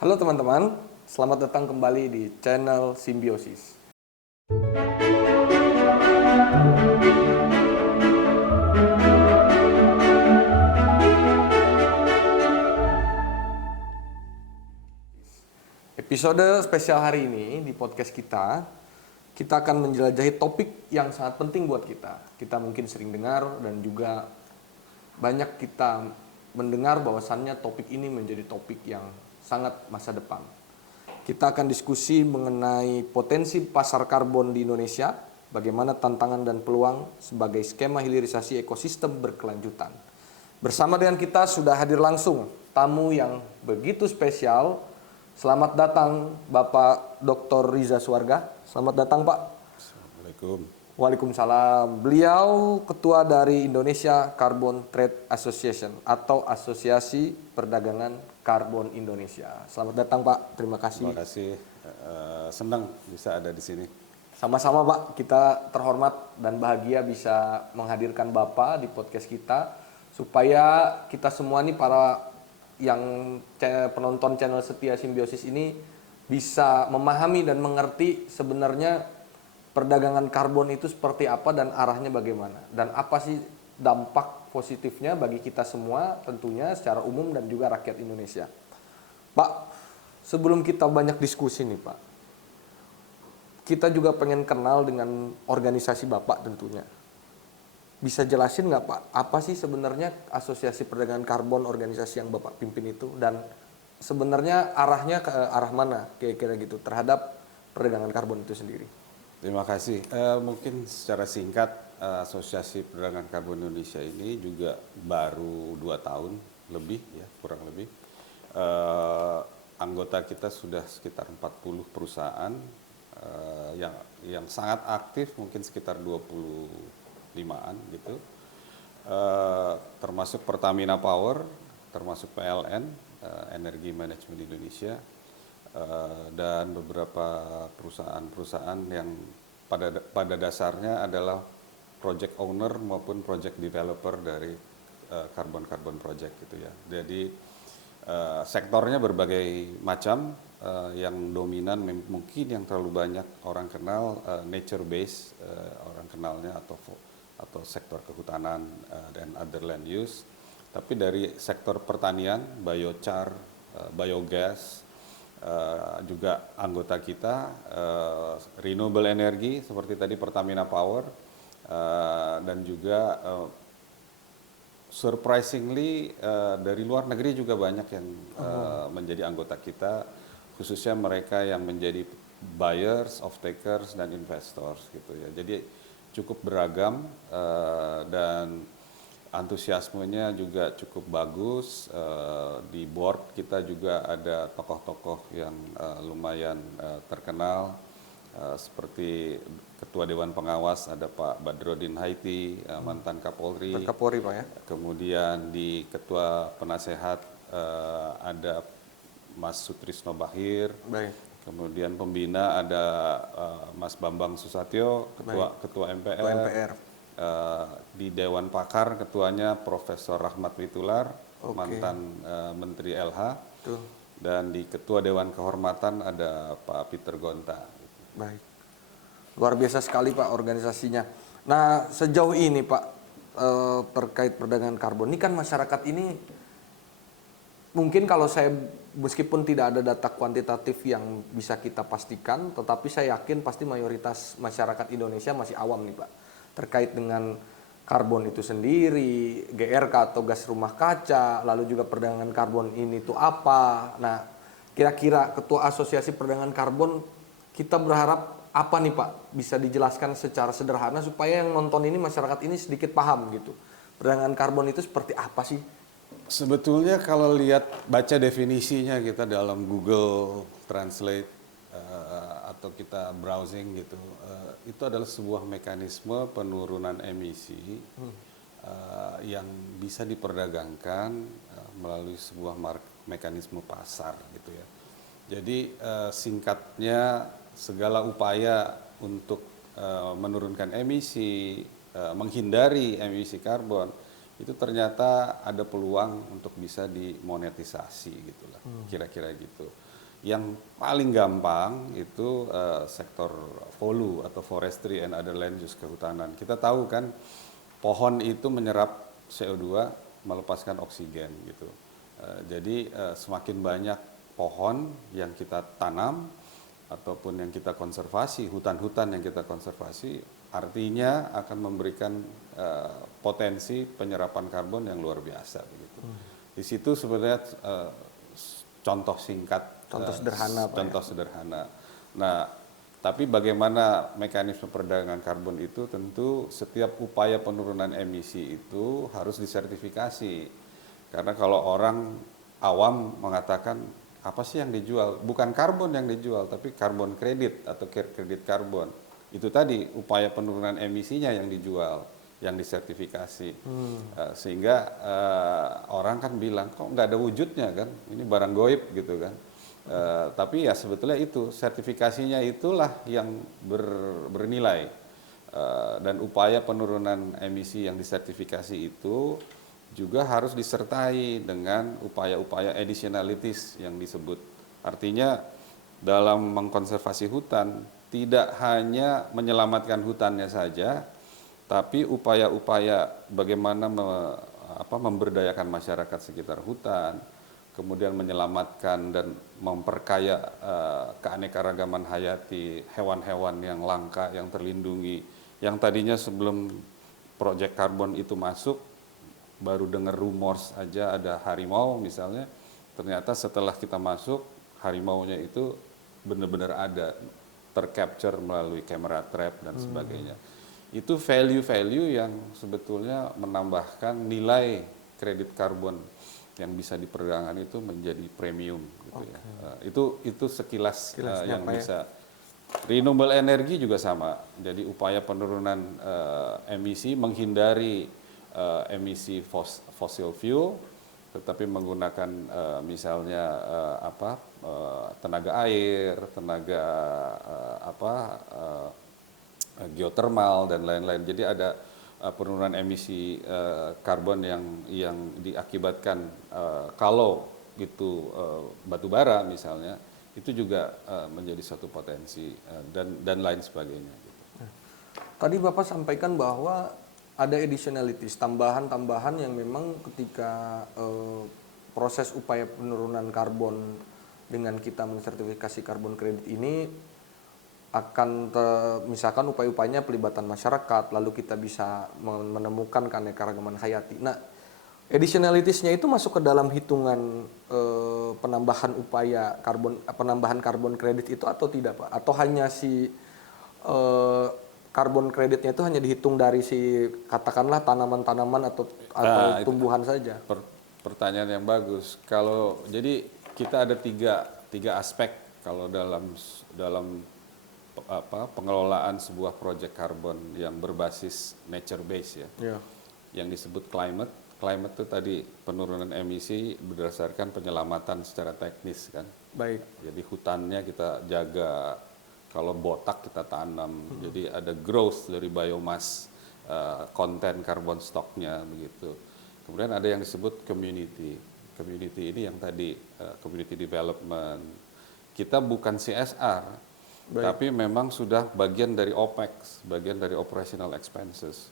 Halo teman-teman, selamat datang kembali di channel Simbiosis. Episode spesial hari ini di podcast kita akan menjelajahi topik yang sangat penting buat kita. Kita mungkin sering dengar dan juga banyak kita mendengar bahwasannya topik ini menjadi topik yang sangat masa depan. Kita akan diskusi mengenai potensi pasar karbon di Indonesia, bagaimana tantangan dan peluang sebagai skema hilirisasi ekosistem berkelanjutan. Bersama dengan kita sudah hadir langsung tamu yang begitu spesial. Selamat datang Bapak Dr. Riza Suarga. Selamat datang Pak. Assalamualaikum. Waalaikumsalam. Beliau ketua dari Indonesia Carbon Trade Association atau Asosiasi Perdagangan Karbon Indonesia. Selamat datang Pak. Terima kasih. Terima kasih. Senang bisa ada di sini. Sama-sama Pak. Kita terhormat dan bahagia bisa menghadirkan Bapak di podcast kita supaya kita semua nih para yang penonton channel setia Simbiosis ini bisa memahami dan mengerti sebenarnya perdagangan karbon itu seperti apa dan arahnya bagaimana. Dan apa sih dampak positifnya bagi kita semua tentunya secara umum dan juga rakyat Indonesia. Pak, sebelum kita banyak diskusi nih Pak, kita juga pengen kenal dengan organisasi Bapak tentunya. Bisa jelasin nggak Pak, apa sih sebenarnya Asosiasi Perdagangan Karbon organisasi yang Bapak pimpin itu dan sebenarnya arahnya ke arah mana kira-kira gitu terhadap perdagangan karbon itu sendiri? Terima kasih. Mungkin secara singkat, Asosiasi Perdagangan Karbon Indonesia ini juga baru 2 tahun lebih, ya kurang lebih. Anggota kita sudah sekitar 40 perusahaan yang sangat aktif, mungkin sekitar 25-an gitu. Termasuk Pertamina Power, termasuk PLN, Energi Manajemen Indonesia, dan beberapa perusahaan-perusahaan yang pada dasarnya adalah project owner maupun project developer dari carbon project gitu ya. Jadi sektornya berbagai macam, yang dominan mungkin yang terlalu banyak orang kenal nature based, orang kenalnya atau sektor kehutanan dan other land use. Tapi dari sektor pertanian, biochar, biogas, juga anggota kita, renewable energy seperti tadi Pertamina Power, dan juga surprisingly dari luar negeri juga banyak yang menjadi anggota kita, khususnya mereka yang menjadi buyers, off-takers, dan investors gitu ya. Jadi cukup beragam, dan antusiasmenya juga cukup bagus. Di board kita juga ada tokoh-tokoh yang lumayan terkenal, seperti Ketua Dewan Pengawas ada Pak Badrodin Haiti, mantan Kapolri. Kapolri Pak ya. Kemudian di Ketua Penasehat ada Mas Sutrisno Bahir. Baik. Kemudian pembina ada Mas Bambang Susatyo, Ketua MPR. Ketua MPR. Di Dewan Pakar ketuanya Profesor Rahmat Witular, mantan Menteri LH. Tuh. Dan di Ketua Dewan Kehormatan ada Pak Peter Gonta. Baik. Luar biasa sekali Pak organisasinya. Nah, sejauh ini Pak terkait perdagangan karbon, ini kan masyarakat ini mungkin kalau saya meskipun tidak ada data kuantitatif yang bisa kita pastikan, tetapi saya yakin pasti mayoritas masyarakat Indonesia masih awam nih Pak terkait dengan karbon itu sendiri, GRK atau gas rumah kaca, lalu juga perdagangan karbon ini itu apa. Nah, kira-kira Ketua Asosiasi Perdagangan Karbon, kita berharap apa nih Pak bisa dijelaskan secara sederhana supaya yang nonton ini masyarakat ini sedikit paham gitu. Perdagangan karbon itu seperti apa sih? Sebetulnya kalau baca definisinya kita dalam Google Translate atau kita browsing gitu, itu adalah sebuah mekanisme penurunan emisi yang bisa diperdagangkan melalui sebuah mekanisme pasar gitu ya. Jadi singkatnya segala upaya untuk menurunkan emisi, menghindari emisi karbon itu ternyata ada peluang untuk bisa dimonetisasi gitulah, kira-kira gitu. Yang paling gampang itu sektor polu atau forestry and other land use, kehutanan. Kita tahu kan pohon itu menyerap CO2, melepaskan oksigen gitu. Jadi semakin banyak pohon yang kita tanam ataupun yang kita konservasi, hutan-hutan yang kita konservasi, artinya akan memberikan potensi penyerapan karbon yang luar biasa begitu. Di situ sebenarnya contoh singkat, Contoh sederhana, Pak, contoh sederhana. Nah, tapi bagaimana mekanisme perdagangan karbon itu, tentu setiap upaya penurunan emisi itu harus disertifikasi. Karena kalau orang awam mengatakan apa sih yang dijual? Bukan karbon yang dijual, tapi karbon kredit atau kredit karbon. Itu tadi upaya penurunan emisinya yang dijual, yang disertifikasi. Sehingga orang kan bilang kok nggak ada wujudnya kan? Ini barang goib gitu kan? Tapi ya sebetulnya itu sertifikasinya itulah yang bernilai. Dan upaya penurunan emisi yang disertifikasi itu juga harus disertai dengan upaya-upaya additionalities yang disebut. Artinya dalam mengkonservasi hutan tidak hanya menyelamatkan hutannya saja, tapi upaya-upaya bagaimana memberdayakan masyarakat sekitar hutan, kemudian menyelamatkan dan memperkaya keanekaragaman hayati hewan-hewan yang langka, yang terlindungi, yang tadinya sebelum proyek karbon itu masuk baru dengar rumors aja ada harimau misalnya, ternyata setelah kita masuk harimaunya itu benar-benar ada, tercapture melalui camera trap dan sebagainya. Itu value-value yang sebetulnya menambahkan nilai kredit karbon yang bisa diperdagangkan itu menjadi premium gitu ya. Itu sekilas yang bisa. Renewable energy juga sama. Jadi upaya penurunan emisi, menghindari emisi fossil fuel, tetapi menggunakan misalnya tenaga air, tenaga geothermal dan lain-lain. Jadi ada penurunan emisi karbon yang diakibatkan kalau itu batu bara misalnya, itu juga menjadi suatu potensi dan lain sebagainya. Tadi Bapak sampaikan bahwa ada additionalities, tambahan-tambahan yang memang ketika proses upaya penurunan karbon dengan kita mensertifikasi karbon kredit ini akan misalkan upaya-upayanya pelibatan masyarakat, lalu kita bisa menemukan keanekaragaman hayati. Nah, additionalities-nya itu masuk ke dalam hitungan penambahan upaya penambahan karbon kredit itu atau tidak, Pak? Atau hanya si karbon kreditnya itu hanya dihitung dari si katakanlah tanaman-tanaman atau tumbuhan saja? Pertanyaan yang bagus. Kalau jadi kita ada tiga aspek kalau dalam pengelolaan sebuah proyek karbon yang berbasis nature base ya. Yeah. Yang disebut climate. Climate itu tadi penurunan emisi berdasarkan penyelamatan secara teknis kan. Baik. Jadi hutannya kita jaga, kalau botak kita tanam. Jadi ada growth dari biomass, konten karbon stoknya begitu. Kemudian ada yang disebut community. Community ini yang tadi community development. Kita bukan CSR. Baik. Tapi memang sudah bagian dari OPEX, bagian dari operational expenses.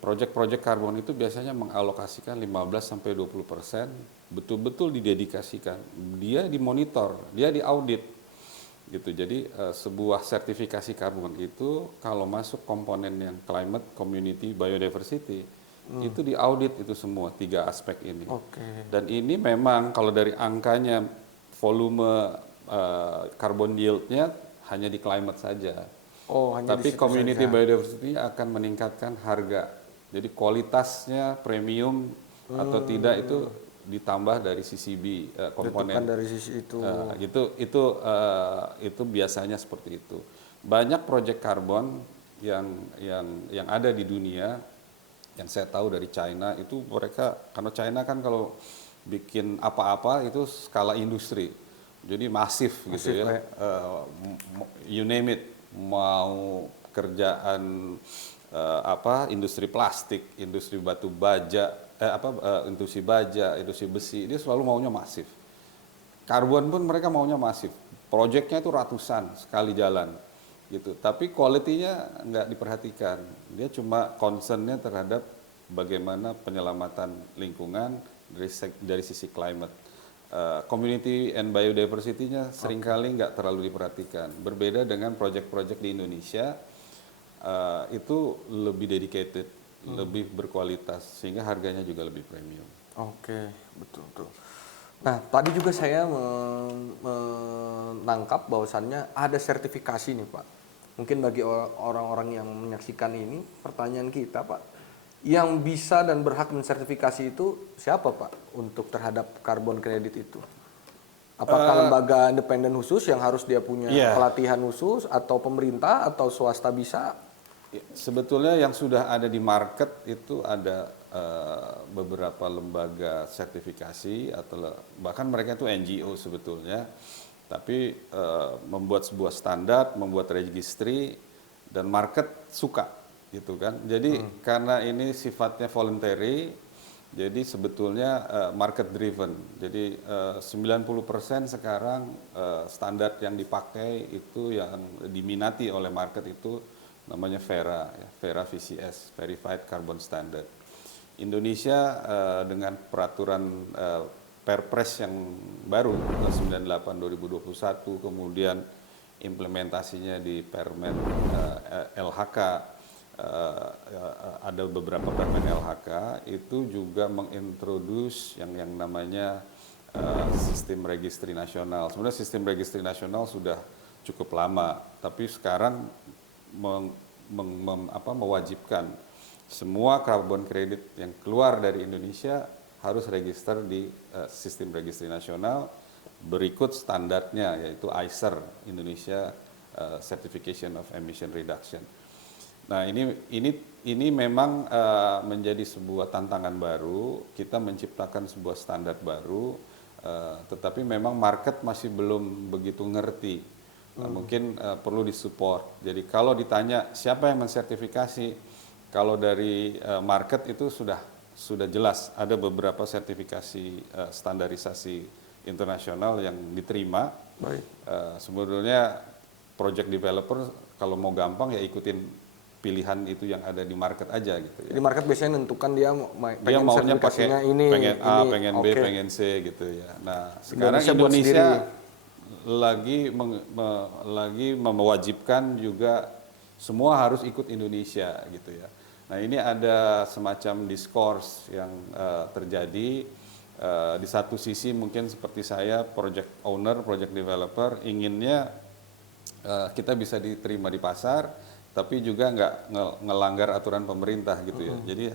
Proyek-proyek karbon itu biasanya mengalokasikan 15-20%, betul-betul didedikasikan. Dia dimonitor, dia diaudit. Gitu. Jadi sebuah sertifikasi karbon itu kalau masuk komponen yang climate, community, biodiversity, itu diaudit itu semua, 3 aspek ini. Okay. Dan ini memang kalau dari angkanya, volume carbon yield-nya hanya di climate saja. Tapi community biodiversity akan meningkatkan harga. Jadi kualitasnya premium atau tidak itu ditambah dari sisi B komponen. Dari sisi itu. Itu biasanya seperti itu. Banyak proyek karbon yang ada di dunia yang saya tahu dari China itu mereka, karena China kan kalau bikin apa-apa itu skala industri. Jadi masif gitu ya, you name it, mau kerjaan industri plastik, industri batu baja, industri baja, industri besi, dia selalu maunya masif. Karbon pun mereka maunya masif. Proyeknya itu ratusan sekali jalan gitu. Tapi quality-nya nggak diperhatikan. Dia cuma concern-nya terhadap bagaimana penyelamatan lingkungan dari sisi climate. Community and biodiversity-nya seringkali nggak terlalu diperhatikan. Berbeda dengan proyek-proyek di Indonesia, itu lebih dedicated, lebih berkualitas, sehingga harganya juga lebih premium. Oke, betul betul. Nah, tadi juga saya menangkap bahwasannya ada sertifikasi nih Pak. Mungkin bagi orang-orang yang menyaksikan ini, pertanyaan kita Pak, yang bisa dan berhak mensertifikasi itu siapa Pak untuk terhadap karbon kredit itu? Apakah lembaga independen khusus yang harus dia punya pelatihan khusus, atau pemerintah, atau swasta bisa? Ya, sebetulnya yang sudah ada di market itu ada beberapa lembaga sertifikasi atau bahkan mereka itu NGO sebetulnya, tapi membuat sebuah standar, membuat registry, dan market suka gitu kan. Jadi karena ini sifatnya voluntary, jadi sebetulnya market driven. Jadi 90% sekarang standar yang dipakai itu yang diminati oleh market itu namanya VERA, ya, VERA VCS, Verified Carbon Standard. Indonesia dengan peraturan Perpres yang baru 98/2021, kemudian implementasinya di Permen LHK, ada beberapa Permen LHK itu juga mengintroduce yang namanya sistem registry nasional. Sebenarnya sistem registry nasional sudah cukup lama, tapi sekarang mewajibkan semua karbon kredit yang keluar dari Indonesia harus register di sistem registry nasional berikut standarnya, yaitu ICER, Indonesia Certification of Emission Reduction. Nah, ini memang menjadi sebuah tantangan baru. Kita menciptakan sebuah standar baru, tetapi memang market masih belum begitu ngerti. Mungkin perlu disupport. Jadi kalau ditanya siapa yang mensertifikasi, kalau dari market itu sudah jelas ada beberapa sertifikasi standarisasi internasional yang diterima. Baik. Sebetulnya project developer kalau mau gampang ya ikutin pilihan itu yang ada di market aja gitu ya. Di market biasanya menentukan dia Dia maunya sertifikasinya pakai pengen A, pengen B, oke. pengen C gitu ya. Nah, sekarang buat Indonesia sendiri. lagi mewajibkan juga semua harus ikut Indonesia gitu ya. Nah, ini ada semacam diskurs yang terjadi. Di satu sisi mungkin seperti saya, project owner, project developer, inginnya kita bisa diterima di pasar, tapi juga nggak ngelanggar aturan pemerintah gitu ya. Jadi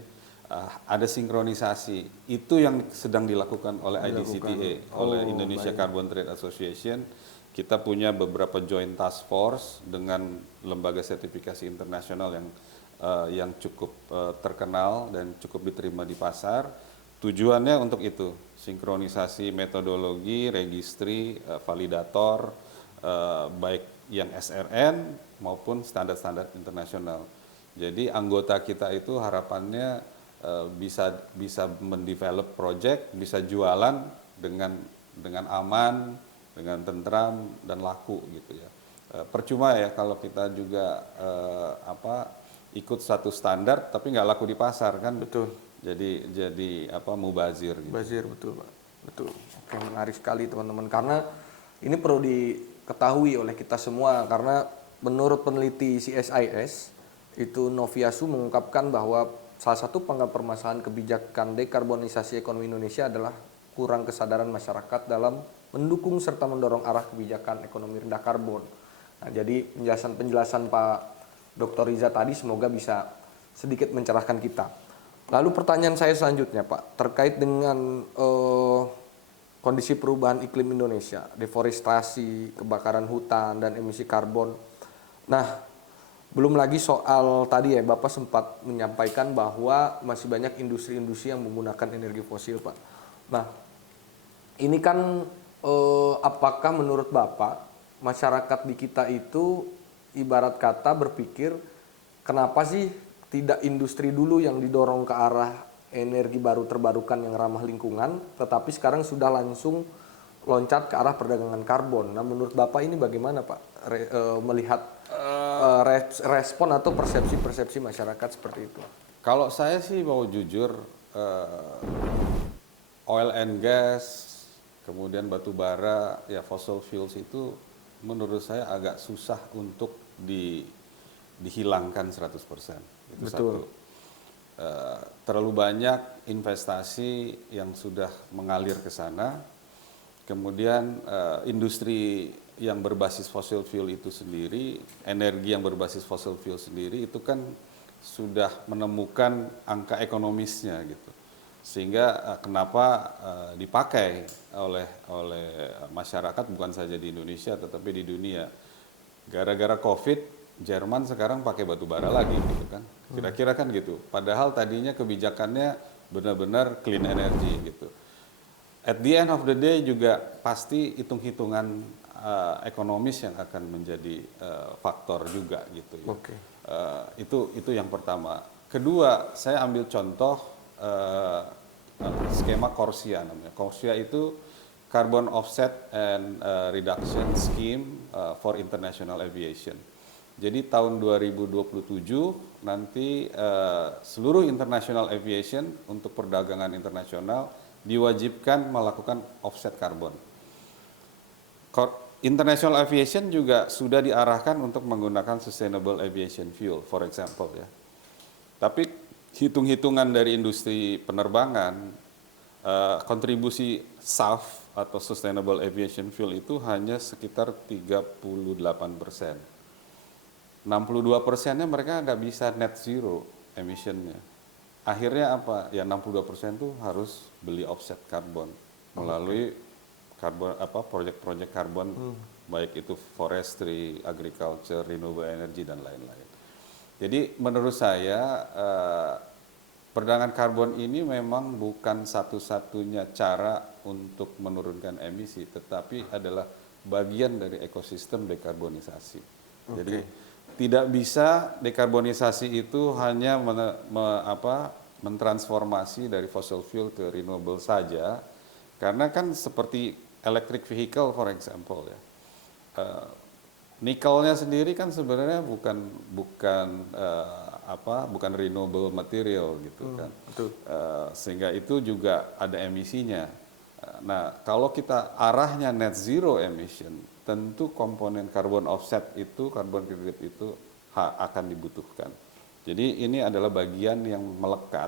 ada sinkronisasi. Itu yang sedang dilakukan oleh IDCTA, oleh Indonesia Carbon Trade Association. Kita punya beberapa joint task force dengan lembaga sertifikasi internasional yang cukup terkenal dan cukup diterima di pasar. Tujuannya untuk itu, sinkronisasi metodologi, registry, validator, baik yang SRN maupun standar-standar internasional. Jadi anggota kita itu harapannya bisa mendevelop project, bisa jualan dengan aman, dengan tentram dan laku gitu ya. Percuma ya kalau kita juga ikut satu standar tapi nggak laku di pasar kan. Betul. Jadi mubazir gitu. Mubazir, betul Pak. Betul. Oke, menarik sekali teman-teman, karena ini perlu diketahui oleh kita semua, karena menurut peneliti CSIS itu Noviasu mengungkapkan bahwa salah satu pangkal permasalahan kebijakan dekarbonisasi ekonomi Indonesia adalah kurang kesadaran masyarakat dalam mendukung serta mendorong arah kebijakan ekonomi rendah karbon. Nah, jadi penjelasan Pak Dr. Riza tadi semoga bisa sedikit mencerahkan kita. Lalu pertanyaan saya selanjutnya Pak, terkait dengan kondisi perubahan iklim Indonesia, deforestasi, kebakaran hutan, dan emisi karbon. Nah, belum lagi soal tadi ya, Bapak sempat menyampaikan bahwa masih banyak industri-industri yang menggunakan energi fosil, Pak. Nah, ini kan apakah menurut Bapak, masyarakat di kita itu ibarat kata berpikir, kenapa sih tidak industri dulu yang didorong ke arah energi baru terbarukan yang ramah lingkungan, tetapi sekarang sudah langsung loncat ke arah perdagangan karbon. Nah, menurut Bapak ini bagaimana Pak melihat respon atau persepsi-persepsi masyarakat seperti itu? Kalau saya sih mau jujur, eh, oil and gas, kemudian batu bara, ya fossil fuels itu menurut saya agak susah untuk dihilangkan 100%. Itu Betul. satu. Terlalu banyak investasi yang sudah mengalir ke sana. Kemudian industri yang berbasis fossil fuel itu sendiri, energi yang berbasis fossil fuel sendiri itu kan sudah menemukan angka ekonomisnya gitu. Sehingga kenapa dipakai oleh masyarakat bukan saja di Indonesia tetapi di dunia. Gara-gara Covid, Jerman sekarang pakai batu bara lagi gitu kan. Kira-kira kan gitu. Padahal tadinya kebijakannya benar-benar clean energy gitu. At the end of the day juga pasti hitung-hitungan ekonomis yang akan menjadi faktor juga gitu ya. Oke. Itu yang pertama. Kedua, saya ambil contoh skema CORSIA namanya. CORSIA itu Carbon Offset and Reduction Scheme for International Aviation. Jadi tahun 2027 nanti seluruh international aviation untuk perdagangan internasional diwajibkan melakukan offset karbon. International aviation juga sudah diarahkan untuk menggunakan sustainable aviation fuel, for example ya. Tapi hitung-hitungan dari industri penerbangan, kontribusi SAF atau sustainable aviation fuel itu hanya sekitar 38%. 62%-nya mereka nggak bisa net zero emissionnya. Akhirnya apa? Ya 62% itu harus beli offset karbon melalui karbon proyek-proyek karbon baik itu forestry, agriculture, renewable energy dan lain-lain. Jadi menurut saya perdagangan karbon ini memang bukan satu-satunya cara untuk menurunkan emisi, tetapi adalah bagian dari ekosistem dekarbonisasi. Jadi tidak bisa dekarbonisasi itu hanya mentransformasi dari fossil fuel ke renewable saja, karena kan seperti electric vehicle for example ya, nikelnya sendiri kan sebenarnya bukan renewable material gitu kan, sehingga itu juga ada emisinya. Nah kalau kita arahnya net zero emission, tentu komponen carbon offset itu, carbon credit itu akan dibutuhkan. Jadi ini adalah bagian yang melekat.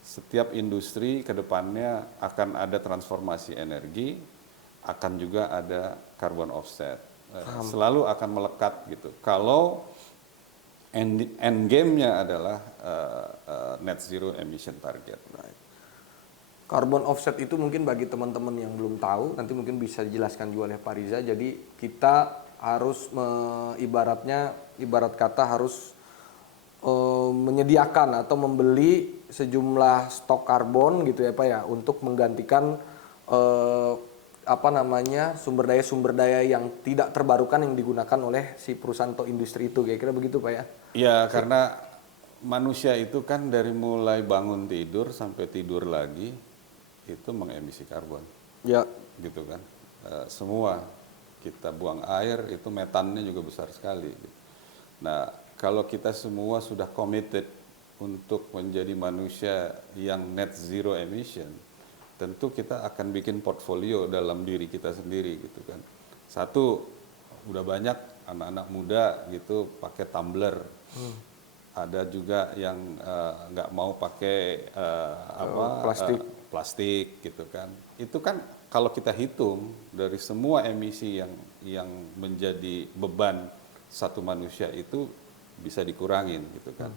Setiap industri ke depannya akan ada transformasi energi, akan juga ada carbon offset. Selalu akan melekat gitu. Kalau end game-nya adalah net zero emission target. Carbon offset itu mungkin bagi teman-teman yang belum tahu, nanti mungkin bisa dijelaskan juga oleh Pak Riza. Jadi kita harus ibarat kata harus menyediakan atau membeli sejumlah stok karbon gitu ya Pak ya, untuk menggantikan sumber daya yang tidak terbarukan yang digunakan oleh si perusahaan atau industri itu, kira-kira begitu Pak ya? Ya karena manusia itu kan dari mulai bangun tidur sampai tidur lagi itu mengemisi karbon, Ya. gitu kan. Semua kita buang air itu metannya juga besar sekali. Nah kalau kita semua sudah committed untuk menjadi manusia yang net zero emission, tentu kita akan bikin portfolio dalam diri kita sendiri gitu kan. Satu, udah banyak anak-anak muda gitu pakai tumbler. Ada juga yang nggak mau pakai plastik gitu kan. Itu kan kalau kita hitung dari semua emisi yang menjadi beban satu manusia itu bisa dikurangin gitu kan.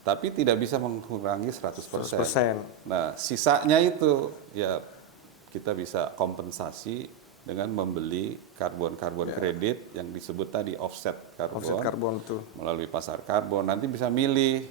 Tapi tidak bisa mengurangi 100%. Nah, sisanya itu ya kita bisa kompensasi dengan membeli karbon kredit yang disebut tadi offset karbon Tuh. melalui pasar karbon. Nanti bisa milih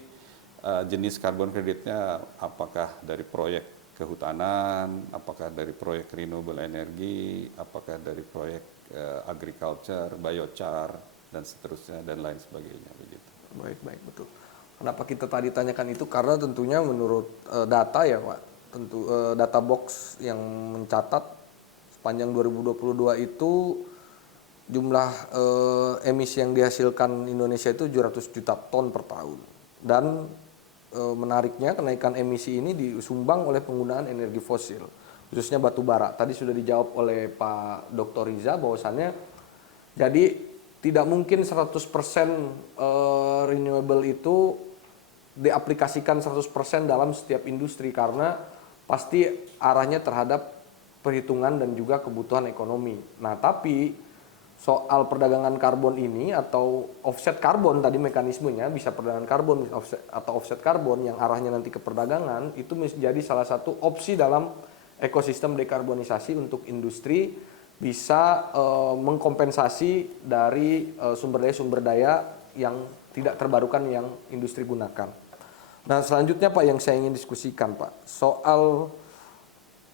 jenis karbon kreditnya, apakah dari proyek kehutanan, apakah dari proyek renewable energy, apakah dari proyek agriculture, biochar dan seterusnya dan lain sebagainya begitu. Baik, betul. Kenapa kita tadi tanyakan itu? Karena tentunya menurut data ya Pak, data box yang mencatat sepanjang 2022 itu jumlah emisi yang dihasilkan Indonesia itu 700 juta ton per tahun. Dan menariknya kenaikan emisi ini disumbang oleh penggunaan energi fosil, khususnya batu bara. Tadi sudah dijawab oleh Pak Dr. Riza bahwasannya jadi tidak mungkin 100% renewable itu diaplikasikan 100% dalam setiap industri karena pasti arahnya terhadap perhitungan dan juga kebutuhan ekonomi. Nah, tapi soal perdagangan karbon ini atau offset karbon tadi mekanismenya bisa perdagangan karbon atau offset karbon yang arahnya nanti ke perdagangan itu menjadi salah satu opsi dalam ekosistem dekarbonisasi untuk industri bisa mengkompensasi dari sumber daya yang tidak terbarukan yang industri gunakan. Nah, selanjutnya Pak yang saya ingin diskusikan Pak soal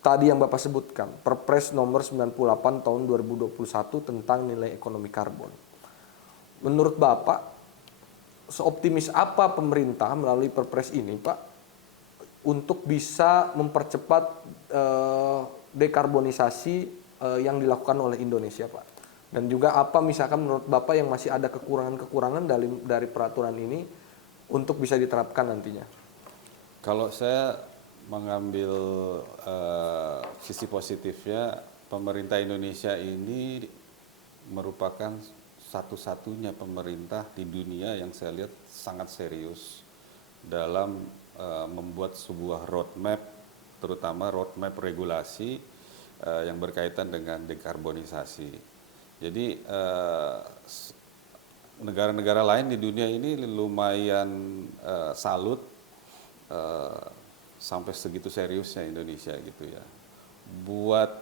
tadi yang Bapak sebutkan, Perpres nomor 98 tahun 2021 tentang nilai ekonomi karbon. Menurut Bapak, seoptimis apa pemerintah melalui Perpres ini, Pak, untuk bisa mempercepat dekarbonisasi yang dilakukan oleh Indonesia, Pak? Dan juga apa misalkan menurut Bapak yang masih ada kekurangan-kekurangan dari peraturan ini untuk bisa diterapkan nantinya? Kalau saya mengambil sisi positifnya, pemerintah Indonesia ini merupakan satu-satunya pemerintah di dunia yang saya lihat sangat serius dalam membuat sebuah roadmap, terutama roadmap regulasi yang berkaitan dengan dekarbonisasi. Jadi negara-negara lain di dunia ini lumayan salut sampai segitu seriusnya Indonesia gitu ya. Buat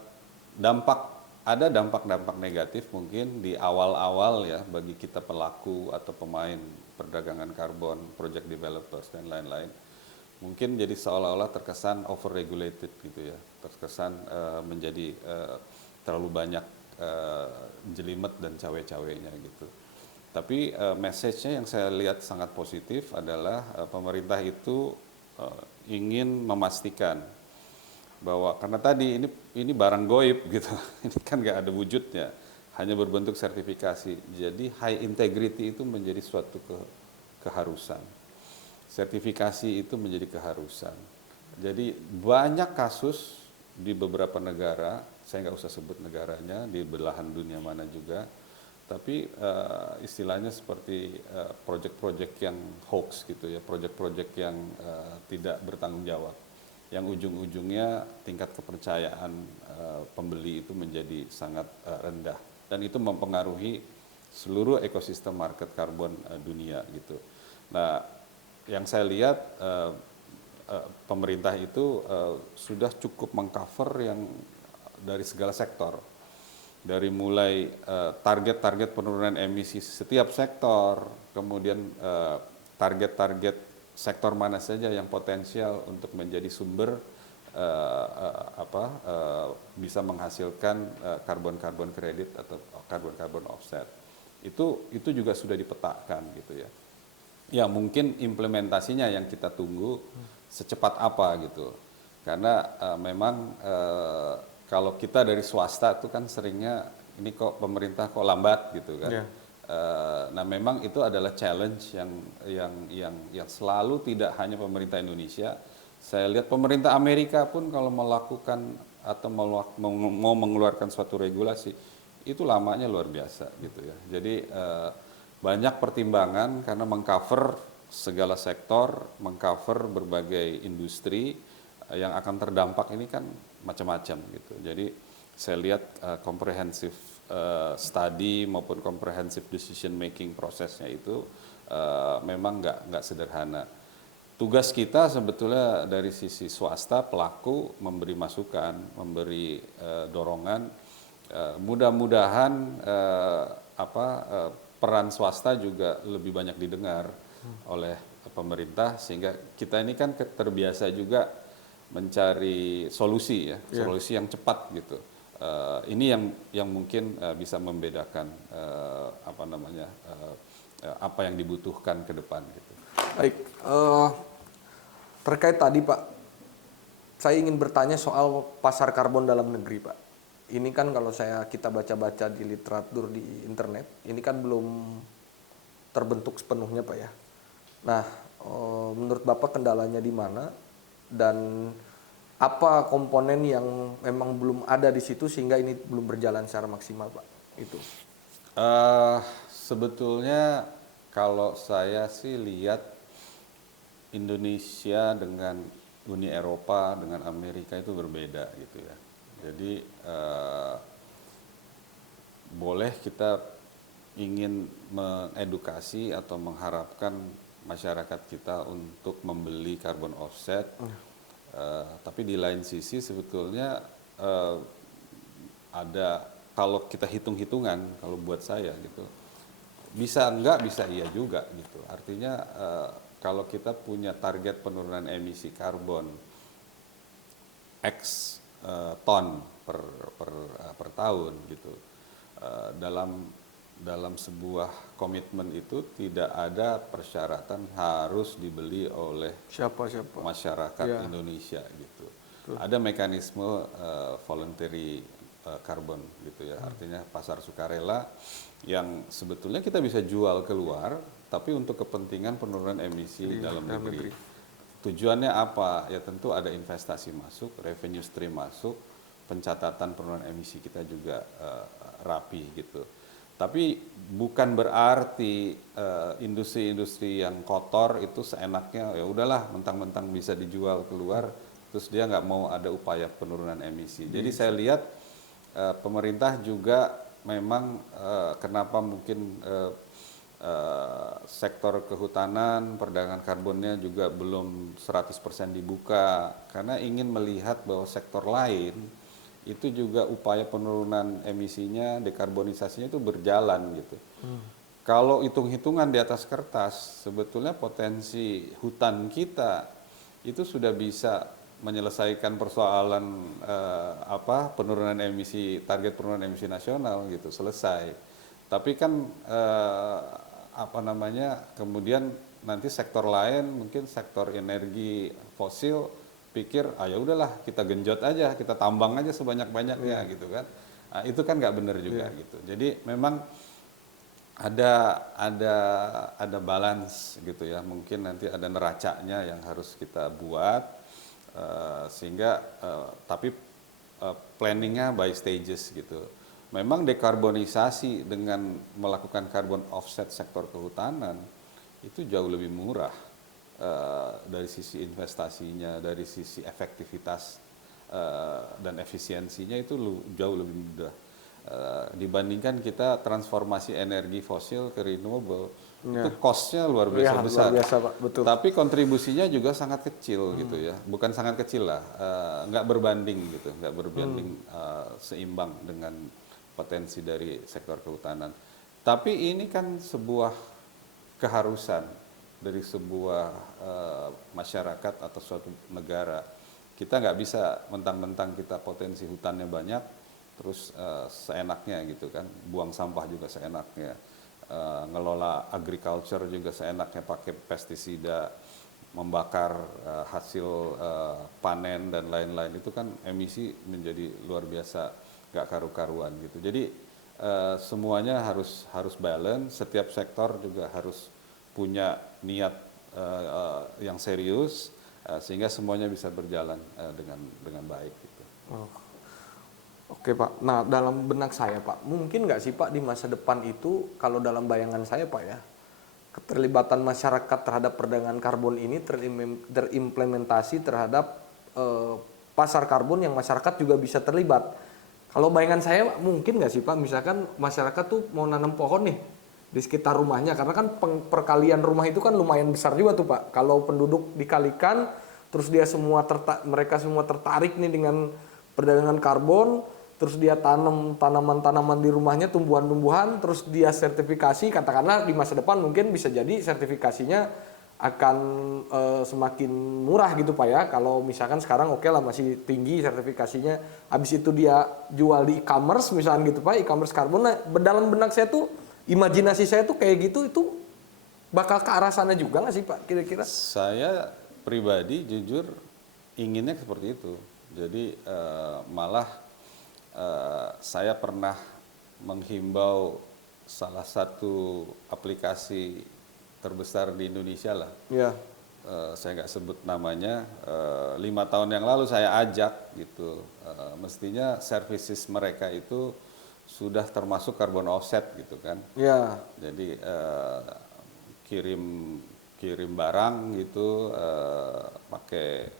ada dampak-dampak negatif mungkin di awal-awal ya bagi kita pelaku atau pemain perdagangan karbon, project developers dan lain-lain. Mungkin jadi seolah-olah terkesan overregulated gitu ya, terkesan menjadi terlalu banyak jelimet dan cawe-cawenya gitu. Tapi message-nya yang saya lihat sangat positif adalah pemerintah itu ingin memastikan bahwa karena tadi ini barang goib gitu, ini kan nggak ada wujudnya, hanya berbentuk sertifikasi. Jadi high integrity itu menjadi suatu keharusan. Sertifikasi itu menjadi keharusan. Jadi banyak kasus di beberapa negara, saya nggak usah sebut negaranya, di belahan dunia mana juga, tapi istilahnya seperti proyek-proyek yang hoax gitu ya, proyek-proyek yang tidak bertanggung jawab, yang ujung-ujungnya tingkat kepercayaan pembeli itu menjadi sangat rendah, dan itu mempengaruhi seluruh ekosistem market karbon dunia gitu. Nah, yang saya lihat pemerintah itu sudah cukup mengcover yang dari segala sektor. Dari mulai target-target penurunan emisi setiap sektor, kemudian target-target sektor mana saja yang potensial untuk menjadi sumber bisa menghasilkan karbon-karbon kredit atau karbon-karbon offset. Itu juga sudah dipetakan gitu ya. Ya mungkin implementasinya yang kita tunggu secepat apa gitu. Karena memang kalau kita dari swasta itu kan seringnya ini kok pemerintah kok lambat gitu kan. Yeah. Nah memang itu adalah challenge yang selalu tidak hanya pemerintah Indonesia. Saya lihat pemerintah Amerika pun kalau melakukan atau mau mengeluarkan suatu regulasi itu lamanya luar biasa gitu ya. Jadi banyak pertimbangan karena mengcover segala sektor, mengcover berbagai industri yang akan terdampak ini kan macam-macam gitu. Jadi saya lihat comprehensive study maupun comprehensive decision making prosesnya itu memang nggak sederhana. Tugas kita sebetulnya dari sisi swasta pelaku memberi masukan, memberi dorongan. Mudah-mudahan peran swasta juga lebih banyak didengar oleh pemerintah sehingga kita ini kan terbiasa juga mencari solusi ya, solusi yang cepat gitu. Ini yang mungkin bisa membedakan apa yang dibutuhkan ke depan gitu. Baik, terkait tadi Pak, saya ingin bertanya soal pasar karbon dalam negeri Pak. ini kan kalau kita baca-baca di literatur di internet, ini kan belum terbentuk sepenuhnya Pak ya. Nah, menurut Bapak kendalanya di mana dan apa komponen yang memang belum ada di situ sehingga ini belum berjalan secara maksimal Pak? Itu. Sebetulnya kalau saya sih lihat Indonesia dengan Uni Eropa dengan Amerika itu berbeda gitu ya. Jadi boleh kita ingin mengedukasi atau mengharapkan masyarakat kita untuk membeli carbon offset, tapi di lain sisi sebetulnya ada, kalau kita hitung-hitungan, kalau buat saya gitu, bisa enggak, bisa iya juga gitu. Artinya kalau kita punya target penurunan emisi karbon X ton per tahun gitu, dalam sebuah komitmen itu tidak ada persyaratan harus dibeli oleh Siapa? masyarakat Ya. Indonesia gitu. Ada mekanisme voluntary carbon gitu ya, artinya pasar sukarela yang sebetulnya kita bisa jual keluar, tapi untuk kepentingan penurunan emisi dalam negeri. Tujuannya apa? Ya tentu ada investasi masuk, revenue stream masuk, pencatatan penurunan emisi kita juga rapi gitu. Tapi bukan berarti industri-industri yang kotor itu seenaknya ya udahlah mentang-mentang bisa dijual keluar, terus dia nggak mau ada upaya penurunan emisi. Jadi saya lihat pemerintah juga memang kenapa mungkin sektor kehutanan, perdagangan karbonnya juga belum 100% dibuka, karena ingin melihat bahwa sektor lain itu juga upaya penurunan emisinya, dekarbonisasinya itu berjalan gitu. Kalau hitung-hitungan di atas kertas, sebetulnya potensi hutan kita itu sudah bisa menyelesaikan persoalan penurunan emisi, target penurunan emisi nasional gitu, selesai. Tapi kan kemudian nanti sektor lain, mungkin sektor energi fosil pikir ya udahlah kita genjot aja, kita tambang aja sebanyak-banyaknya gitu kan. Nah, itu kan nggak benar juga gitu. Jadi memang ada balance gitu ya. Mungkin nanti ada neracanya yang harus kita buat sehingga tapi planningnya by stages gitu. Memang dekarbonisasi dengan melakukan carbon offset sektor kehutanan itu jauh lebih murah. Dari sisi investasinya, dari sisi efektivitas dan efisiensinya itu jauh lebih mudah dibandingkan kita transformasi energi fosil ke renewable. Itu cost-nya luar biasa besar. Luar biasa, Pak. Betul. Tapi kontribusinya juga sangat kecil gitu ya, bukan sangat kecil lah, nggak berbanding gitu, nggak berbanding seimbang dengan potensi dari sektor kehutanan. Tapi ini kan sebuah keharusan dari sebuah masyarakat atau suatu negara. Kita nggak bisa mentang-mentang kita potensi hutannya banyak, terus seenaknya gitu kan, buang sampah juga seenaknya, ngelola agriculture juga seenaknya pakai pestisida, membakar hasil panen dan lain-lain, itu kan emisi menjadi luar biasa nggak karu-karuan gitu. Jadi semuanya harus balance, setiap sektor juga harus punya niat yang serius sehingga semuanya bisa berjalan dengan baik gitu. Oke Pak, nah dalam benak saya Pak, mungkin nggak sih Pak di masa depan itu, kalau dalam bayangan saya Pak ya, keterlibatan masyarakat terhadap perdagangan karbon ini terimplementasi terhadap pasar karbon yang masyarakat juga bisa terlibat. Kalau bayangan saya mungkin nggak sih Pak, misalkan masyarakat tuh mau nanam pohon nih di sekitar rumahnya, karena kan perkalian rumah itu kan lumayan besar juga tuh Pak. Kalau penduduk dikalikan, terus mereka semua tertarik nih dengan perdagangan karbon, terus dia tanam tanaman-tanaman di rumahnya, tumbuhan-tumbuhan, terus dia sertifikasi, katakanlah di masa depan mungkin bisa jadi sertifikasinya akan semakin murah gitu Pak ya. Kalau misalkan sekarang oke lah masih tinggi sertifikasinya, habis itu dia jual di e-commerce misalkan gitu Pak, e-commerce karbon. Nah, dalam benak saya tuh, imajinasi saya tuh kayak gitu, itu bakal ke arah sana juga nggak sih Pak kira-kira? Saya pribadi jujur inginnya seperti itu. Jadi malah saya pernah menghimbau salah satu aplikasi terbesar di Indonesia lah. Ya. Saya nggak sebut namanya. 5 tahun yang lalu saya ajak gitu. Mestinya services mereka itu sudah termasuk carbon offset gitu kan. Ya. Jadi kirim kirim barang gitu pakai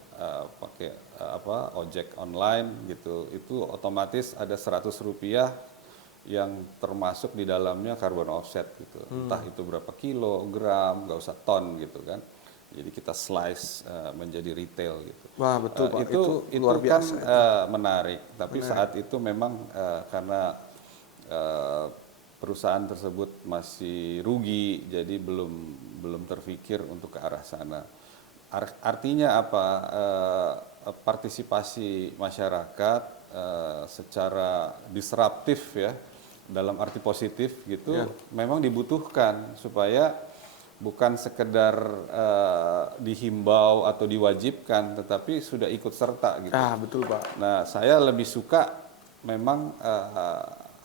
ojek online gitu, itu otomatis ada Rp100 yang termasuk di dalamnya carbon offset gitu. Entah itu berapa kilogram, nggak usah ton gitu kan. Jadi kita slice menjadi retail gitu. Wah, betul Pak. Itu luar kan biasa. menarik. Tapi saat itu memang karena perusahaan tersebut masih rugi, jadi belum terpikir untuk ke arah sana. Artinya apa? Partisipasi masyarakat secara disruptif ya, dalam arti positif gitu, memang dibutuhkan supaya bukan sekedar dihimbau atau diwajibkan, tetapi sudah ikut serta gitu. Betul Pak. Nah, saya lebih suka memang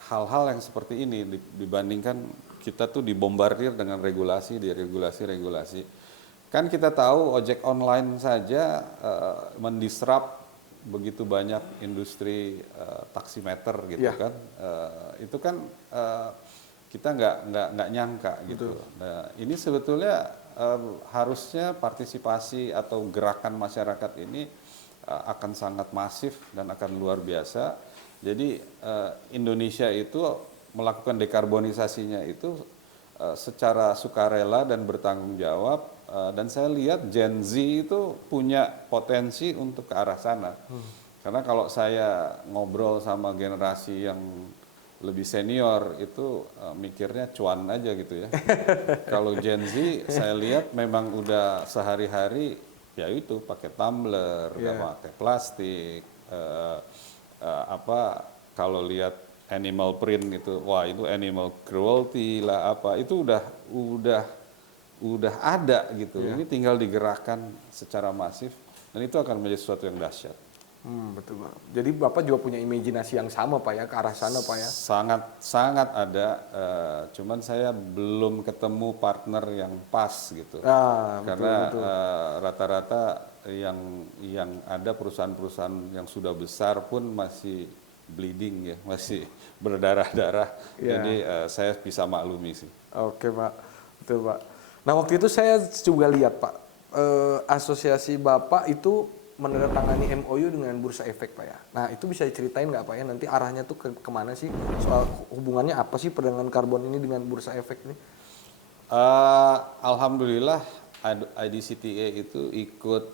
hal-hal yang seperti ini dibandingkan kita tuh dibombardir dengan regulasi, regulasi. Kan kita tahu ojek online saja mendisrupt begitu banyak industri taksimeter gitu kan. Itu kan kita nggak nyangka gitu. Nah, ini sebetulnya harusnya partisipasi atau gerakan masyarakat ini akan sangat masif dan akan luar biasa. Jadi Indonesia itu melakukan dekarbonisasinya itu secara sukarela dan bertanggung jawab, dan saya lihat Gen Z itu punya potensi untuk ke arah sana. Karena kalau saya ngobrol sama generasi yang lebih senior itu mikirnya cuan aja gitu ya. Kalau Gen Z saya lihat memang udah sehari-hari ya itu pakai tumbler, nggak pakai plastik. Kalau lihat animal print itu, wah itu animal cruelty lah apa, itu udah ada gitu. Ini tinggal digerakkan secara masif dan itu akan menjadi sesuatu yang dahsyat. Betul Pak. Jadi Bapak juga punya imajinasi yang sama Pak ya, ke arah sana Pak ya? Sangat ada, cuman saya belum ketemu partner yang pas gitu. Karena rata-rata yang ada perusahaan-perusahaan yang sudah besar pun masih bleeding ya, masih berdarah-darah. Jadi saya bisa maklumi sih. Oke Pak, betul Pak. Nah waktu itu saya juga lihat Pak, asosiasi Bapak itu menandatangani MOU dengan Bursa Efek Pak ya. Nah itu bisa diceritain nggak Pak ya, nanti arahnya tuh kemana sih, soal hubungannya apa sih perdagangan karbon ini dengan Bursa Efek ini? Alhamdulillah IDCTA itu ikut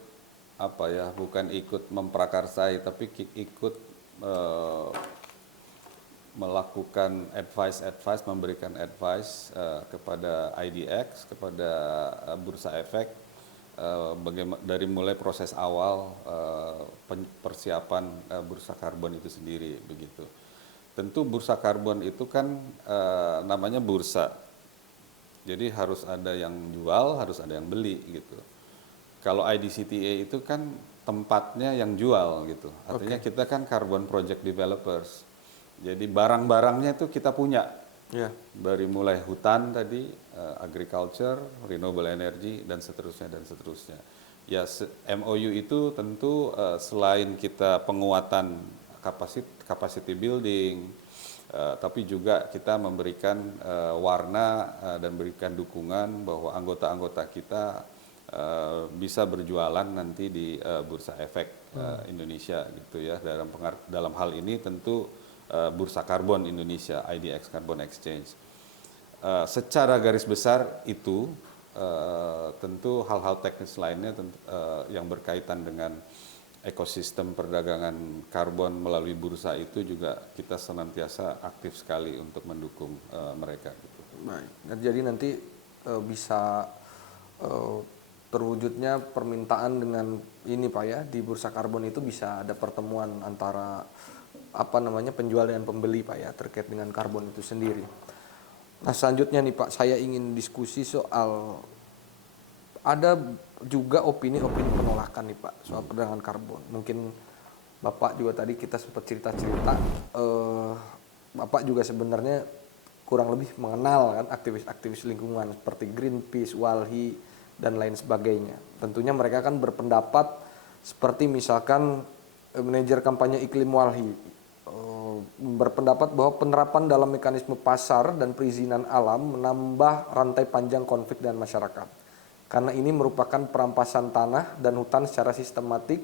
bukan ikut memprakarsai, tapi ikut melakukan advice, memberikan advice kepada IDX, kepada Bursa Efek, dari mulai proses awal persiapan bursa karbon itu sendiri begitu. Tentu bursa karbon itu kan namanya bursa, jadi harus ada yang jual, harus ada yang beli gitu. Kalau IDCTA itu kan tempatnya yang jual gitu, artinya kita kan carbon project developers, jadi barang-barangnya itu kita punya. Dari mulai hutan tadi, agriculture, renewable energy, dan seterusnya. Ya, MOU itu tentu selain kita penguatan capacity building, tapi juga kita memberikan warna dan berikan dukungan bahwa anggota-anggota kita bisa berjualan nanti di Bursa Efek Indonesia gitu ya. Dalam hal ini tentu Bursa Karbon Indonesia, IDX Carbon Exchange. Secara garis besar itu tentu hal-hal teknis lainnya yang berkaitan dengan ekosistem perdagangan karbon melalui bursa itu juga kita senantiasa aktif sekali untuk mendukung mereka. Gitu. Baik. Jadi nanti bisa terwujudnya permintaan dengan ini Pak ya, di bursa karbon itu bisa ada pertemuan antara penjual dan pembeli Pak ya, terkait dengan karbon itu sendiri. Nah selanjutnya nih Pak, saya ingin diskusi soal, ada juga opini-opini penolakan nih Pak soal perdagangan karbon. Mungkin Bapak juga tadi kita sempat cerita-cerita, Bapak juga sebenarnya kurang lebih mengenal kan aktivis-aktivis lingkungan seperti Greenpeace, Walhi, dan lain sebagainya. Tentunya mereka kan berpendapat seperti misalkan manajer kampanye iklim Walhi berpendapat bahwa penerapan dalam mekanisme pasar dan perizinan alam menambah rantai panjang konflik dan masyarakat. Karena ini merupakan perampasan tanah dan hutan secara sistematik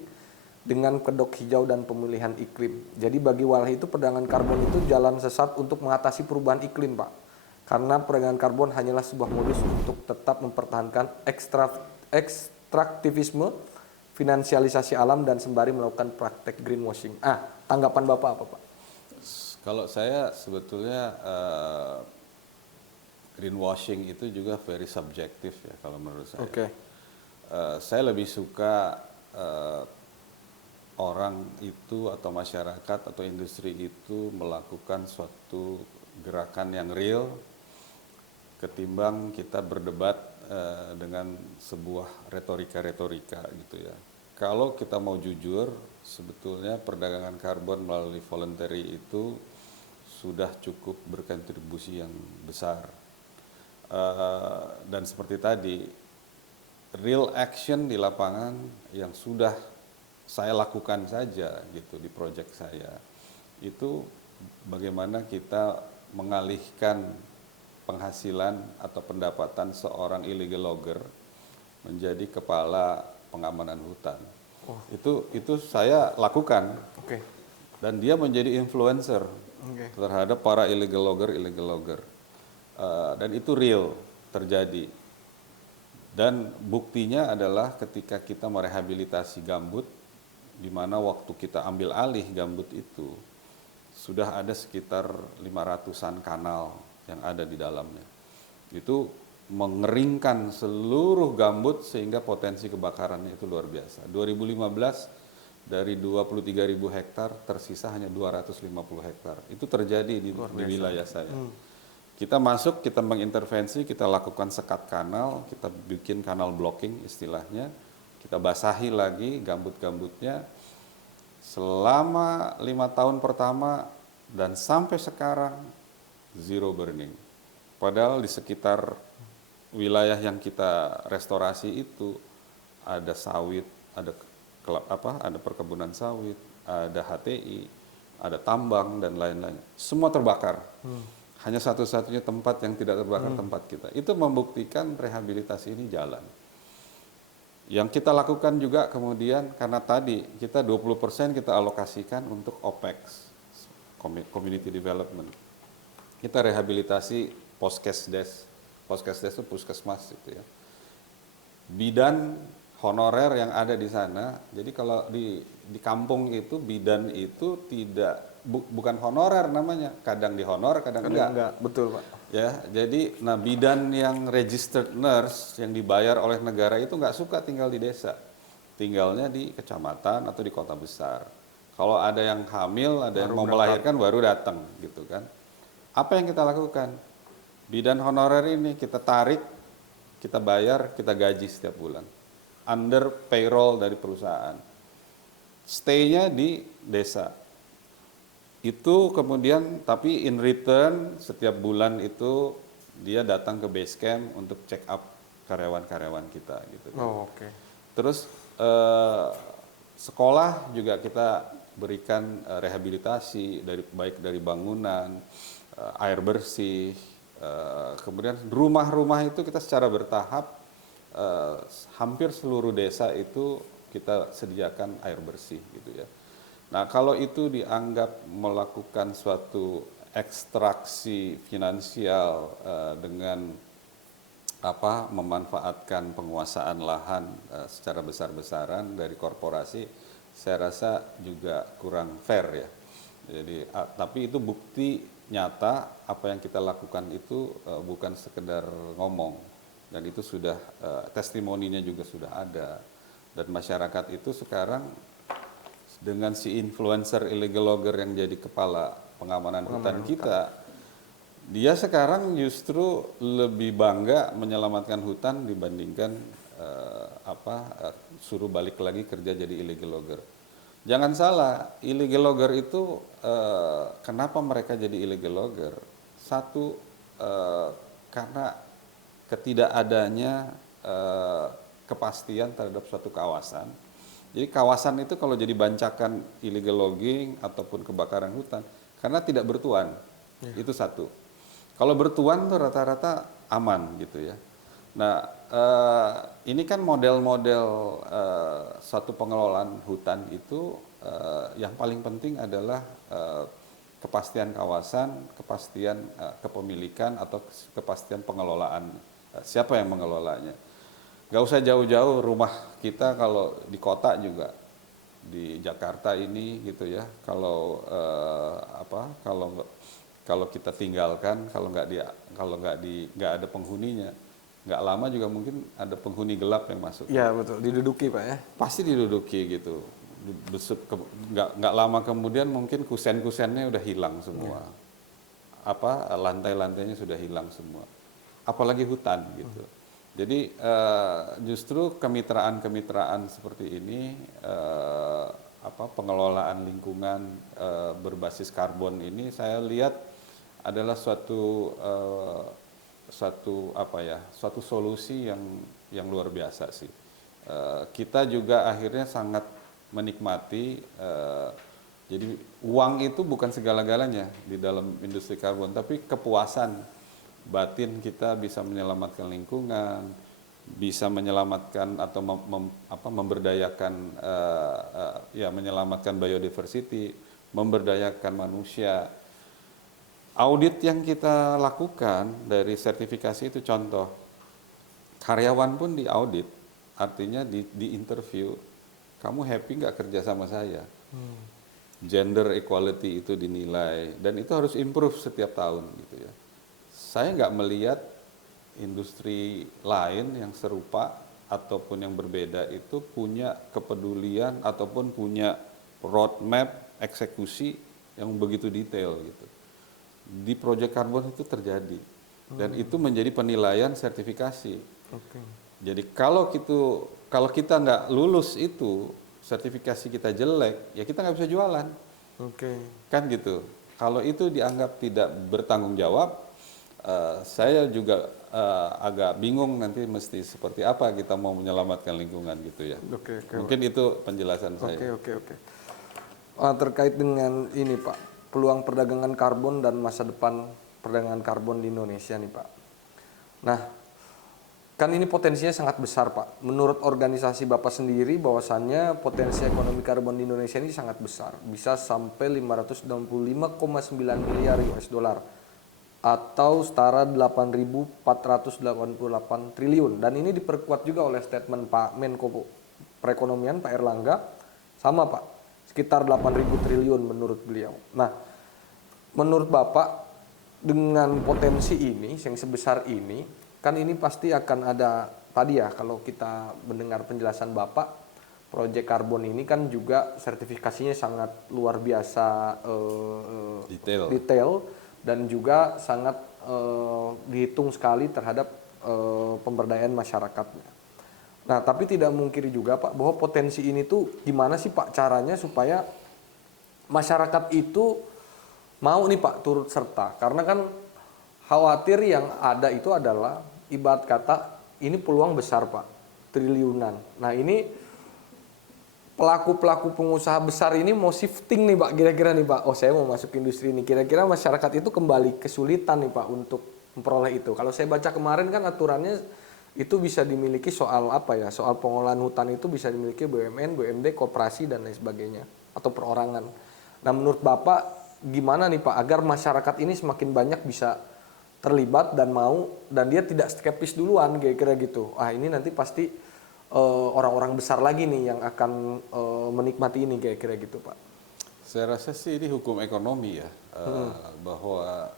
dengan kedok hijau dan pemulihan iklim. Jadi bagi Walhi itu perdagangan karbon itu jalan sesat untuk mengatasi perubahan iklim, Pak. Karena perdagangan karbon hanyalah sebuah modus untuk tetap mempertahankan ekstraktivisme, finansialisasi alam, dan sembari melakukan praktek greenwashing. Tanggapan Bapak apa, Pak? Kalau saya sebetulnya greenwashing itu juga very subjektif ya kalau menurut saya. Oke. Saya lebih suka orang itu atau masyarakat atau industri itu melakukan suatu gerakan yang real ketimbang kita berdebat dengan sebuah retorika-retorika gitu ya. Kalau kita mau jujur, sebetulnya perdagangan karbon melalui voluntary itu sudah cukup berkontribusi yang besar. Dan seperti tadi, real action di lapangan yang sudah saya lakukan saja gitu di proyek saya, itu bagaimana kita mengalihkan penghasilan atau pendapatan seorang illegal logger menjadi kepala pengamanan hutan. Itu saya lakukan. Oke. Dan dia menjadi influencer terhadap para illegal logger. Dan itu real terjadi. Dan buktinya adalah ketika kita merehabilitasi gambut, di mana waktu kita ambil alih gambut itu, sudah ada sekitar 500-an kanal yang ada di dalamnya. Itu mengeringkan seluruh gambut sehingga potensi kebakarannya itu luar biasa. 2015 dari 23.000 hektar tersisa hanya 250 hektar. Itu terjadi di wilayah saya. Kita masuk, kita mengintervensi, kita lakukan sekat kanal, kita bikin kanal blocking istilahnya, kita basahi lagi gambut-gambutnya selama 5 tahun pertama dan sampai sekarang zero burning. Padahal di sekitar wilayah yang kita restorasi itu ada sawit, ada perkebunan sawit, ada HTI, ada tambang dan lain-lain. Semua terbakar. Hanya satu-satunya tempat yang tidak terbakar tempat kita. Itu membuktikan rehabilitasi ini jalan. Yang kita lakukan juga kemudian karena tadi kita 20% kita alokasikan untuk OPEX, Community Development. Kita rehabilitasi Poskesdes. Poskesdes itu puskesmas gitu ya. Bidan honorer yang ada di sana. Jadi kalau di kampung itu bidan itu bukan honorer namanya. Kadang dihonor, kadang enggak. Betul, Pak. Ya, jadi bidan yang registered nurse yang dibayar oleh negara itu nggak suka tinggal di desa. Tinggalnya di kecamatan atau di kota besar. Kalau ada yang hamil, ada yang mau melahirkan baru datang gitu kan. Apa yang kita lakukan? Bidan honorer ini kita tarik, kita bayar, kita gaji setiap bulan. Under payroll dari perusahaan. Stay-nya di desa. Itu kemudian, tapi in return setiap bulan itu dia datang ke base camp untuk check up karyawan-karyawan kita gitu. Oke. Terus sekolah juga kita berikan rehabilitasi baik dari bangunan, air bersih, kemudian rumah-rumah itu kita secara bertahap hampir seluruh desa itu kita sediakan air bersih gitu ya. Nah, kalau itu dianggap melakukan suatu ekstraksi finansial dengan memanfaatkan penguasaan lahan secara besar-besaran dari korporasi, saya rasa juga kurang fair ya. Jadi tapi itu bukti nyata apa yang kita lakukan itu bukan sekedar ngomong, dan itu sudah testimoninya juga sudah ada, dan masyarakat itu sekarang dengan si influencer illegal logger yang jadi kepala pengamanan hutan kita, dia sekarang justru lebih bangga menyelamatkan hutan dibandingkan suruh balik lagi kerja jadi illegal logger. Jangan salah, illegal logger itu kenapa mereka jadi illegal logger? Satu, karena ketidakadanya kepastian terhadap suatu kawasan. Jadi kawasan itu kalau jadi bancakan illegal logging ataupun kebakaran hutan, karena tidak bertuan, itu satu. Kalau bertuan tuh rata-rata aman gitu ya. Nah, ini kan model-model satu pengelolaan hutan itu yang paling penting adalah kepastian kawasan, kepastian kepemilikan atau kepastian pengelolaan. Siapa yang mengelolanya? Gak usah jauh-jauh, rumah kita kalau di kota juga di Jakarta ini gitu ya. Kalau kalau kita tinggalkan, kalau nggak ada penghuninya, nggak lama juga mungkin ada penghuni gelap yang masuk. Iya betul, diduduki Pak ya. Pasti diduduki gitu. Nggak lama kemudian mungkin kusen-kusennya udah hilang semua. Lantai-lantainya sudah hilang semua. Apalagi hutan gitu. Jadi justru kemitraan-kemitraan seperti ini, pengelolaan lingkungan berbasis karbon ini saya lihat adalah suatu solusi yang luar biasa sih. Kita juga akhirnya sangat menikmati. Jadi uang itu bukan segala-galanya di dalam industri karbon, tapi kepuasan batin kita bisa menyelamatkan lingkungan, bisa menyelamatkan atau memberdayakan menyelamatkan biodiversity, memberdayakan manusia. Audit yang kita lakukan dari sertifikasi itu contoh, karyawan pun diaudit, artinya di interview, kamu happy nggak kerja sama saya? Gender equality itu dinilai, dan itu harus improve setiap tahun gitu ya. Saya nggak melihat industri lain yang serupa ataupun yang berbeda itu punya kepedulian ataupun punya roadmap eksekusi yang begitu detail gitu. Di Project Carbon itu terjadi dan itu menjadi penilaian sertifikasi. Jadi kalau kita nggak lulus itu, sertifikasi kita jelek, ya kita nggak bisa jualan. Kan gitu. Kalau itu dianggap tidak bertanggung jawab, saya juga agak bingung nanti mesti seperti apa kita mau menyelamatkan lingkungan gitu ya. Mungkin itu penjelasan saya. Terkait dengan ini Pak, peluang perdagangan karbon dan masa depan perdagangan karbon di Indonesia nih Pak. Nah, kan ini potensinya sangat besar Pak. Menurut organisasi Bapak sendiri bahwasannya potensi ekonomi karbon di Indonesia ini sangat besar. Bisa sampai 565,9 miliar US dollar atau setara 8.488 triliun. Dan ini diperkuat juga oleh statement Pak Menko Perekonomian Pak Erlangga, sama Pak, sekitar 8.000 triliun menurut beliau. Nah, menurut Bapak dengan potensi ini yang sebesar ini, kan ini pasti akan ada tadi ya, kalau kita mendengar penjelasan Bapak, proyek karbon ini kan juga sertifikasinya sangat luar biasa detail dan juga sangat dihitung sekali terhadap pemberdayaan masyarakatnya. Nah, tapi tidak mungkiri juga Pak bahwa potensi ini tuh gimana sih Pak caranya supaya masyarakat itu mau nih Pak turut serta, karena kan khawatir yang ada itu adalah ibarat kata ini peluang besar Pak, triliunan. Nah ini pelaku-pelaku pengusaha besar ini mau shifting nih Pak, kira-kira nih Pak, oh saya mau masuk industri ini, kira-kira masyarakat itu kembali kesulitan nih Pak untuk memperoleh itu. Kalau saya baca kemarin kan aturannya itu bisa dimiliki soal soal pengolahan hutan itu bisa dimiliki BUMN, BUMD, koperasi dan lain sebagainya atau perorangan. Nah menurut Bapak gimana nih Pak agar masyarakat ini semakin banyak bisa terlibat dan mau, dan dia tidak skeptis duluan kira-kira gitu. Ini nanti pasti orang-orang besar lagi nih yang akan menikmati ini kira-kira gitu Pak. Saya rasa sih ini hukum ekonomi ya, bahwa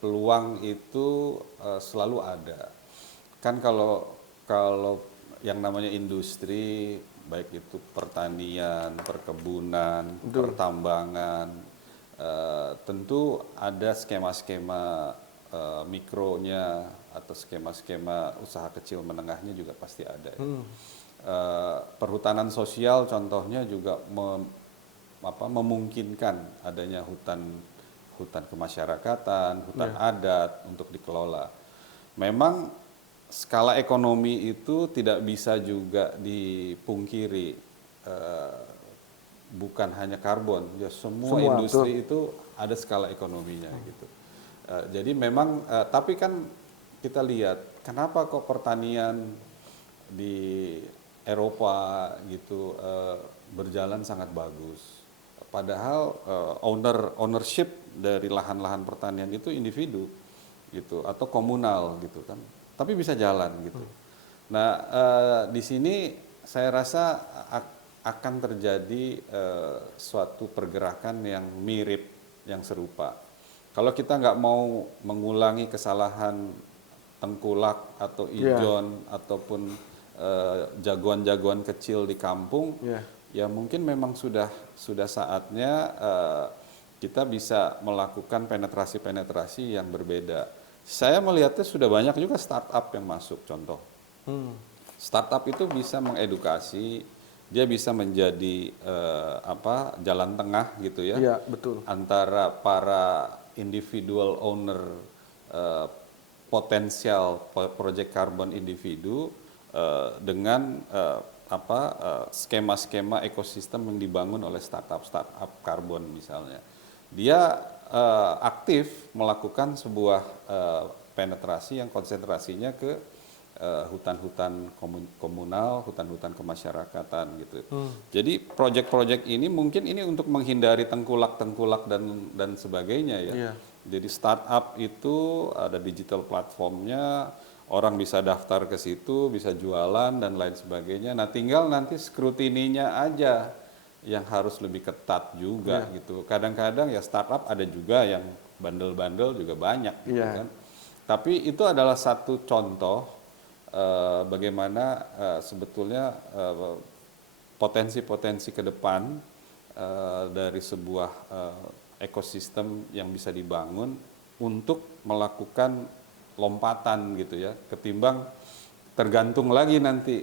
peluang itu selalu ada. Kan kalau yang namanya industri, baik itu pertanian, perkebunan, pertambangan, tentu ada skema-skema mikronya atau skema-skema usaha kecil menengahnya juga pasti ada. Perhutanan sosial contohnya juga memungkinkan adanya hutan kemasyarakatan, hutan adat untuk dikelola. Memang skala ekonomi itu tidak bisa juga dipungkiri, bukan hanya karbon, ya semua industri itu ada skala ekonominya gitu. Jadi memang, tapi kan kita lihat kenapa kok pertanian di Eropa gitu berjalan sangat bagus. Padahal ownership dari lahan-lahan pertanian itu individu gitu atau komunal gitu kan. Tapi bisa jalan gitu. Nah, di sini saya rasa akan terjadi suatu pergerakan yang mirip, yang serupa. Kalau kita nggak mau mengulangi kesalahan tengkulak atau ijon ataupun jagoan-jagoan kecil di kampung, ya mungkin memang sudah saatnya kita bisa melakukan penetrasi-penetrasi yang berbeda. Saya melihatnya sudah banyak juga startup yang masuk, contoh. Startup itu bisa mengedukasi, dia bisa menjadi jalan tengah gitu ya, betul. antara para individual owner potensial project carbon individu dengan skema-skema ekosistem yang dibangun oleh startup karbon misalnya. Dia aktif melakukan sebuah penetrasi yang konsentrasinya ke hutan-hutan komunal, hutan-hutan kemasyarakatan gitu. Jadi proyek-proyek ini mungkin ini untuk menghindari tengkulak-tengkulak dan sebagainya ya. Jadi startup itu ada digital platformnya, orang bisa daftar ke situ, bisa jualan dan lain sebagainya. Nah, tinggal nanti skrutininya aja yang harus lebih ketat juga gitu. Kadang-kadang ya startup ada juga yang bandel-bandel juga banyak gitu kan. Tapi itu adalah satu contoh bagaimana sebetulnya potensi-potensi ke depan dari sebuah ekosistem yang bisa dibangun untuk melakukan lompatan gitu ya, ketimbang tergantung lagi nanti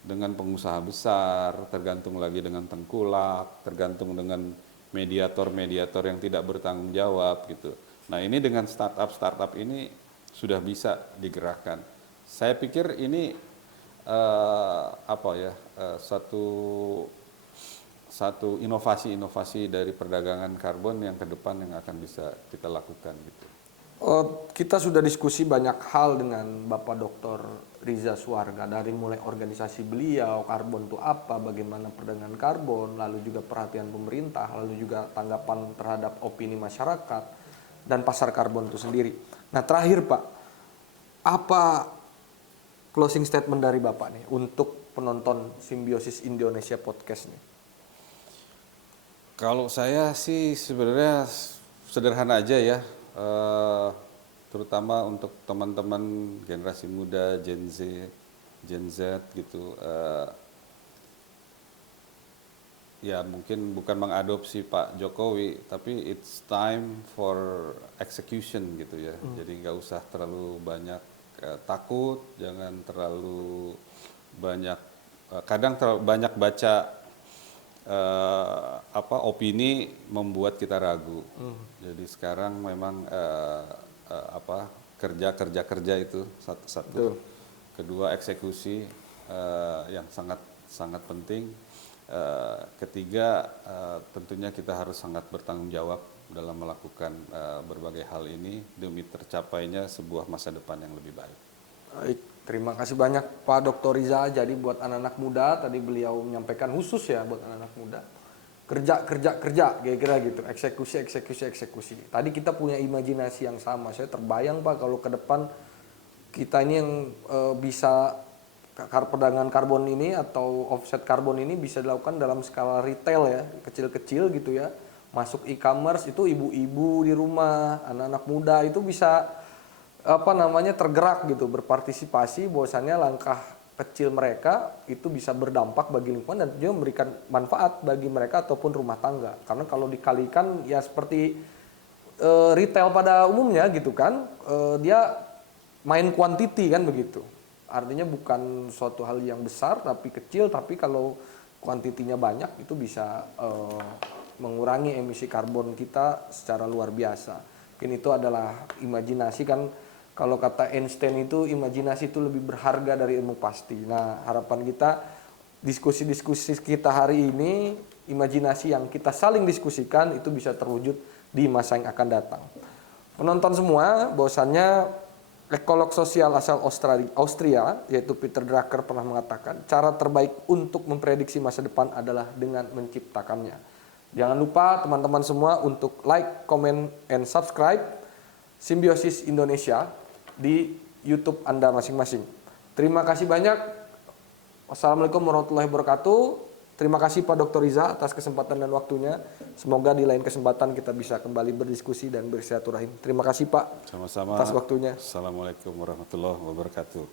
dengan pengusaha besar, tergantung lagi dengan tengkulak, tergantung dengan mediator-mediator yang tidak bertanggung jawab gitu. Nah, ini dengan startup ini sudah bisa digerakkan. Saya pikir ini satu inovasi-inovasi dari perdagangan karbon yang ke depan yang akan bisa kita lakukan gitu. Kita sudah diskusi banyak hal dengan Bapak Dr. Riza Suarga, dari mulai organisasi beliau, karbon itu apa, bagaimana perdagangan karbon, lalu juga perhatian pemerintah, lalu juga tanggapan terhadap opini masyarakat, dan pasar karbon itu sendiri. Nah, terakhir Pak, apa closing statement dari Bapak nih untuk penonton Simbiosis Indonesia Podcast nih? Kalau saya sih sebenarnya sederhana aja ya. Terutama untuk teman-teman generasi muda, Gen Z gitu, ya mungkin bukan mengadopsi Pak Jokowi, tapi it's time for execution gitu ya. Jadi nggak usah terlalu banyak takut, jangan terlalu banyak, kadang terlalu banyak baca opini membuat kita ragu. Jadi sekarang memang kerja itu satu. Kedua, eksekusi yang sangat penting. Ketiga, tentunya kita harus sangat bertanggung jawab dalam melakukan berbagai hal ini demi tercapainya sebuah masa depan yang lebih baik. Baik, terima kasih banyak Pak Dr. Riza. Jadi buat anak-anak muda, tadi beliau menyampaikan khusus ya buat anak-anak muda, kerja, kira-kira gitu, eksekusi. Tadi kita punya imajinasi yang sama. Saya terbayang Pak kalau ke depan kita ini yang bisa perdagangan karbon ini atau offset karbon ini bisa dilakukan dalam skala retail ya, kecil-kecil gitu ya. Masuk e-commerce itu ibu-ibu di rumah, anak-anak muda itu bisa tergerak gitu, berpartisipasi, bahwasannya langkah kecil mereka itu bisa berdampak bagi lingkungan dan juga memberikan manfaat bagi mereka ataupun rumah tangga. Karena kalau dikalikan ya seperti retail pada umumnya gitu kan, dia main quantity kan begitu. Artinya bukan suatu hal yang besar tapi kecil, tapi kalau kuantitinya banyak itu bisa mengurangi emisi karbon kita secara luar biasa. Mungkin itu adalah imajinasi kan, kalau kata Einstein itu imajinasi itu lebih berharga dari ilmu pasti. Nah, harapan kita diskusi-diskusi kita hari ini, imajinasi yang kita saling diskusikan itu bisa terwujud di masa yang akan datang. Penonton semua, bahwasannya ekolog sosial asal Austria, yaitu Peter Drucker pernah mengatakan, cara terbaik untuk memprediksi masa depan adalah dengan menciptakannya. Jangan lupa teman-teman semua untuk like, comment, and subscribe Simbiosis Indonesia di YouTube Anda masing-masing. Terima kasih banyak. Wassalamualaikum warahmatullahi wabarakatuh. Terima kasih Pak Dr. Riza atas kesempatan dan waktunya. Semoga di lain kesempatan kita bisa kembali berdiskusi dan bersilaturahim. Terima kasih Pak. Sama-sama. Atas waktunya. Assalamualaikum warahmatullahi wabarakatuh.